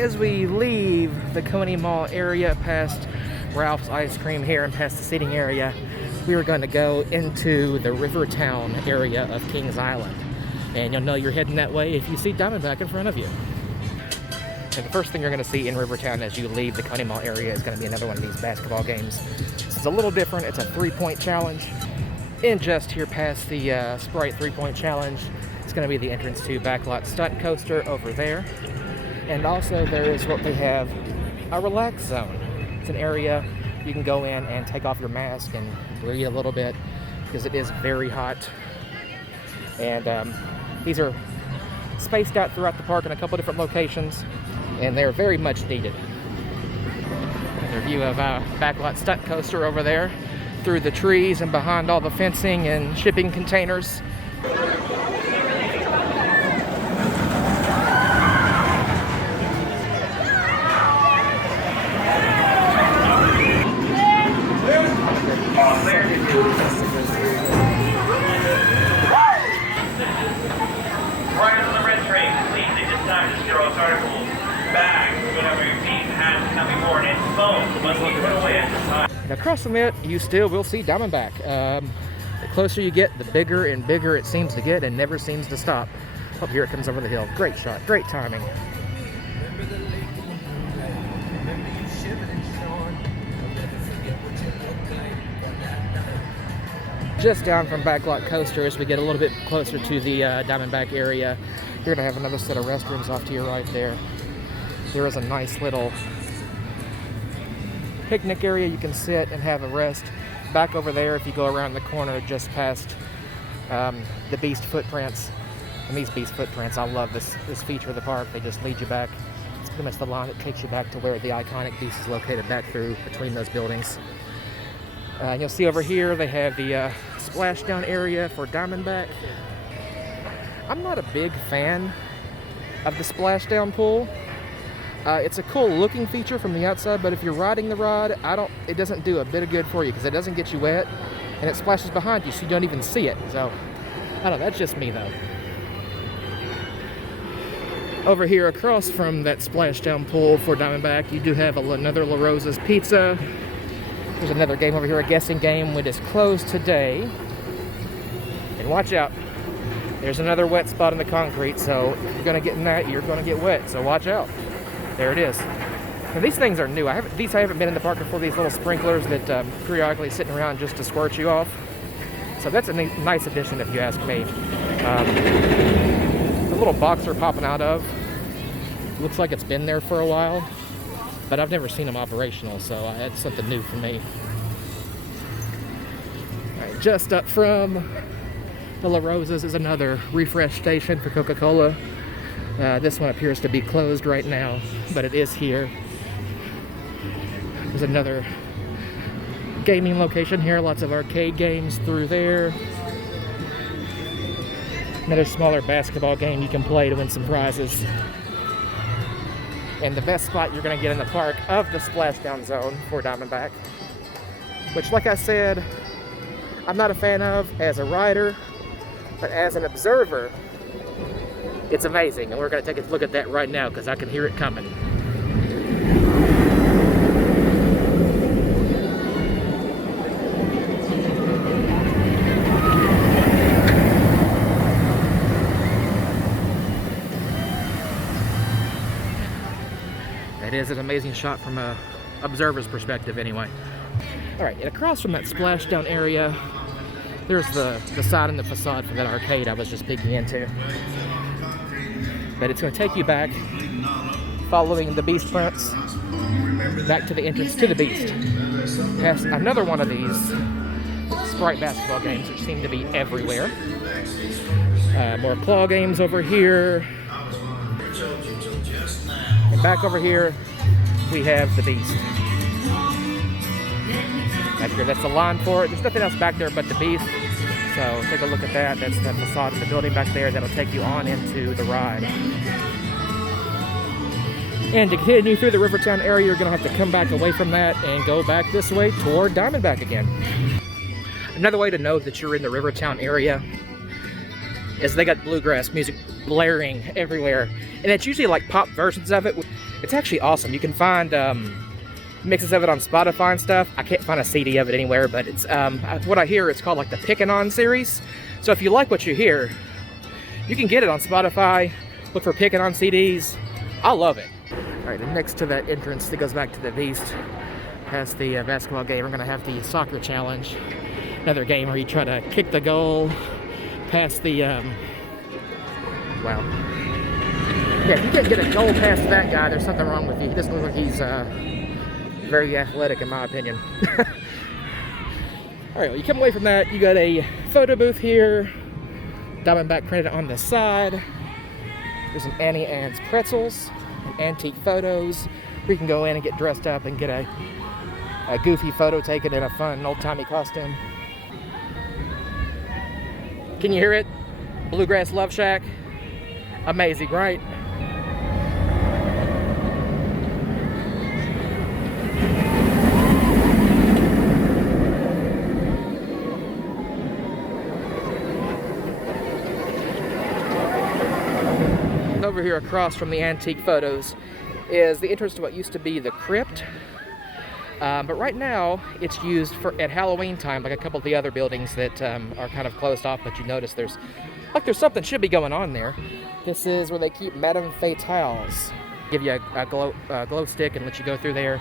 as we leave the Coney Mall area past Ralph's Ice Cream here and past the seating area, we are going to go into the Rivertown area of Kings Island. And you'll know you're heading that way if you see Diamondback in front of you. And the first thing you're going to see in Rivertown as you leave the Coney Mall area is going to be another one of these basketball games. This is a little different. It's a three-point challenge. And just here past the Sprite three-point challenge, it's going to be the entrance to Backlot Stunt Coaster over there. And also there is what they have, a relax zone. It's an area you can go in and take off your mask and breathe a little bit because it is very hot. And these are spaced out throughout the park in a couple different locations, and they're very much needed. Another view of Backlot Stunt Coaster over there through the trees and behind all the fencing and shipping containers. Now, across from it, you still will see Diamondback. The closer you get, the bigger and bigger it seems to get and never seems to stop. Oh, here it comes over the hill. Great shot, great timing. Just down from Backlot Coaster, as we get a little bit closer to the Diamondback area, you're going to have another set of restrooms off to your right there. There is a nice little picnic area you can sit and have a rest. Back over there, if you go around the corner just past the Beast Footprints, and these Beast Footprints, I love this feature of the park. They just lead you back. It's pretty much the line that takes you back to where the iconic Beast is located, back through between those buildings. You'll see over here they have the splashdown area for Diamondback. I'm not a big fan of the splashdown pool. It's a cool looking feature from the outside, but if you're riding the ride, it doesn't do a bit of good for you because it doesn't get you wet and it splashes behind you so you don't even see it. So, I don't know, that's just me though. Over here across from that splashdown pool for Diamondback, you do have another LaRosa's Pizza. There's another game over here, a guessing game, which is closed today. And watch out, there's another wet spot in the concrete, so if you're gonna get in that, you're gonna get wet, so watch out. There it is. Now, these things are new. I haven't been in the park before, these little sprinklers that periodically sitting around just to squirt you off. So that's a nice addition if you ask me. The little box they're popping out of looks like it's been there for a while, but I've never seen them operational, so that's something new for me. All right, just up from the LaRosa's is another refresh station for Coca-Cola. This one appears to be closed right now, but it is here. There's another gaming location here, lots of arcade games through there. Another smaller basketball game you can play to win some prizes. And the best spot you're going to get in the park of the splashdown zone for Diamondback, which, like I said, I'm not a fan of as a rider, but as an observer, it's amazing. And we're going to take a look at that right now because I can hear it coming. It is an amazing shot from an observer's perspective anyway. All right, and across from that splashdown area, there's the side and the facade for that arcade I was just peeking into. But it's going to take you back, following the Beast prints, back to the entrance to the Beast. Past another one of these Sprite basketball games, which seem to be everywhere. More claw games over here. And back over here, we have the Beast. Back here, that's the line for it. There's nothing else back there but the Beast. So take a look at that. That's the facade of the building back there. That'll take you on into the ride. And to continue through the Rivertown area, you're going to have to come back away from that and go back this way toward Diamondback again. Another way to know that you're in the Rivertown area is they got bluegrass music blaring everywhere. And it's usually like pop versions of it. It's actually awesome. You can find mixes of it on Spotify and stuff. I can't find a CD of it anywhere, but it's what I hear, it's called like the Pickin' On series. So if you like what you hear, you can get it on Spotify. Look for Pickin' On CDs. I love it. All right, and next to that entrance that goes back to the east, past the basketball game, we're gonna have the soccer challenge. Another game where you try to kick the goal past the, wow. Yeah, if you can't get a goal past that guy, there's something wrong with you. He doesn't look like he's very athletic, in my opinion. All right, well, you come away from that, you got a photo booth here, Diamondback printed on the side. There's an Auntie Anne's Pretzels, and antique photos, where you can go in and get dressed up and get a goofy photo taken in a fun old-timey costume. Can you hear it? Bluegrass Love Shack. Amazing, right? Over here across from the antique photos is the entrance to what used to be the crypt. But right now it's used at Halloween time, like a couple of the other buildings that are kind of closed off, but you notice there's something should be going on there. This is where they keep Madame Fatales. Give you a glow stick and let you go through there.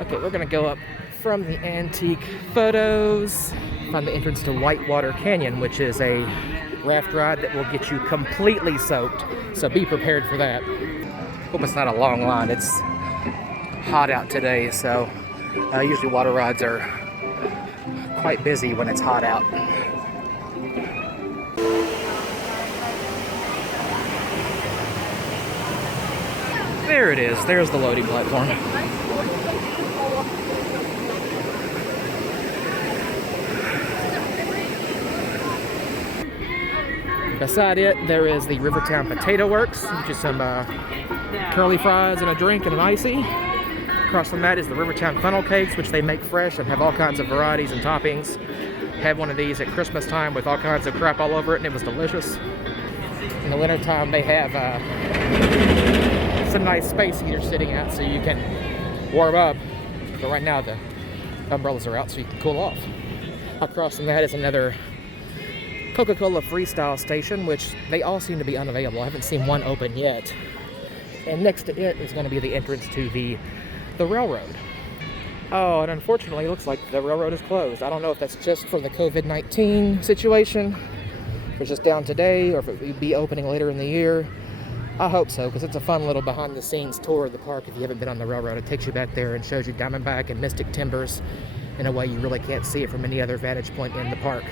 Okay, we're gonna go up from the antique photos, find the entrance to Whitewater Canyon, which is a raft ride that will get you completely soaked, so be prepared for that. Hope it's not a long line. It's hot out today, so usually water rides are quite busy when it's hot out. There it is. There's the loading platform. Beside it, there is the Rivertown Potato Works, which is some curly fries and a drink and an icy. Across from that is the Rivertown Funnel Cakes, which they make fresh and have all kinds of varieties and toppings. Had one of these at Christmas time with all kinds of crap all over it, and it was delicious. In the wintertime, they have some nice space heaters sitting out so you can warm up. But right now, the umbrellas are out so you can cool off. Across from that is another Coca-Cola Freestyle station, which they all seem to be unavailable. I haven't seen one open yet. And next to it is going to be the entrance to the railroad. Oh, and unfortunately, it looks like the railroad is closed. I don't know if that's just for the COVID-19 situation, if it's just down today, or if it will be opening later in the year. I hope so, because it's a fun little behind-the-scenes tour of the park if you haven't been on the railroad. It takes you back there and shows you Diamondback and Mystic Timbers in a way you really can't see it from any other vantage point in the park.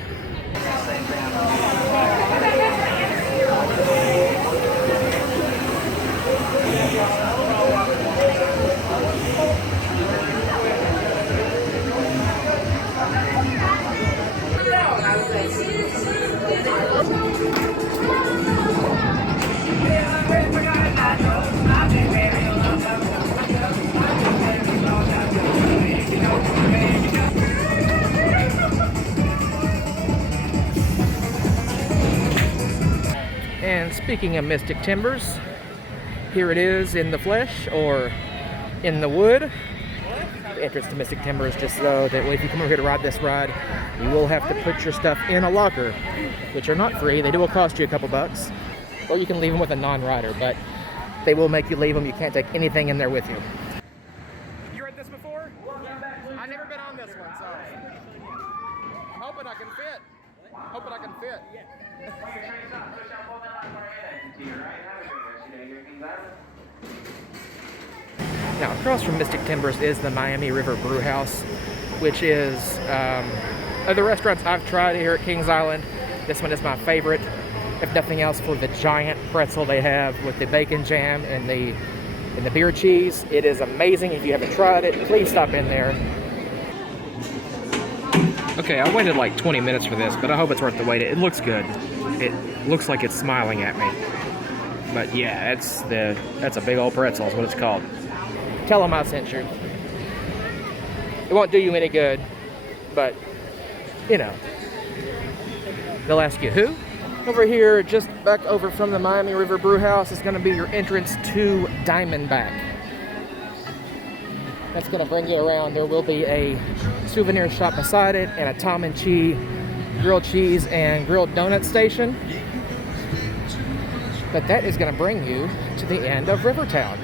And speaking of Mystic Timbers, here it is in the flesh, or in the wood. The entrance to Mystic Timbers, just so that if you come over here to ride this ride, you will have to put your stuff in a locker, which are not free. They will cost you a couple bucks, or you can leave them with a non-rider, but they will make you leave them. You can't take anything in there with you. You read this before? I've never been on this one, so I'm hoping I can fit. Hoping I can fit. Now, across from Mystic Timbers is the Miami River Brewhouse, which is of the restaurants I've tried here at Kings Island. This one is my favorite, if nothing else, for the giant pretzel they have with the bacon jam and the beer cheese. It is amazing. If you haven't tried it, please stop in there. Okay, I waited like 20 minutes for this, but I hope it's worth the wait. It looks good. It looks like it's smiling at me. But yeah, that's a big old pretzel is what it's called. Tell them I sent you. It won't do you any good, but, you know. They'll ask you who? Over here, just back over from the Miami River Brewhouse, is going to be your entrance to Diamondback. That's going to bring you around. There will be a souvenir shop beside it and a Tom and Chee grilled cheese and grilled donut station. But that is going to bring you to the end of Rivertown.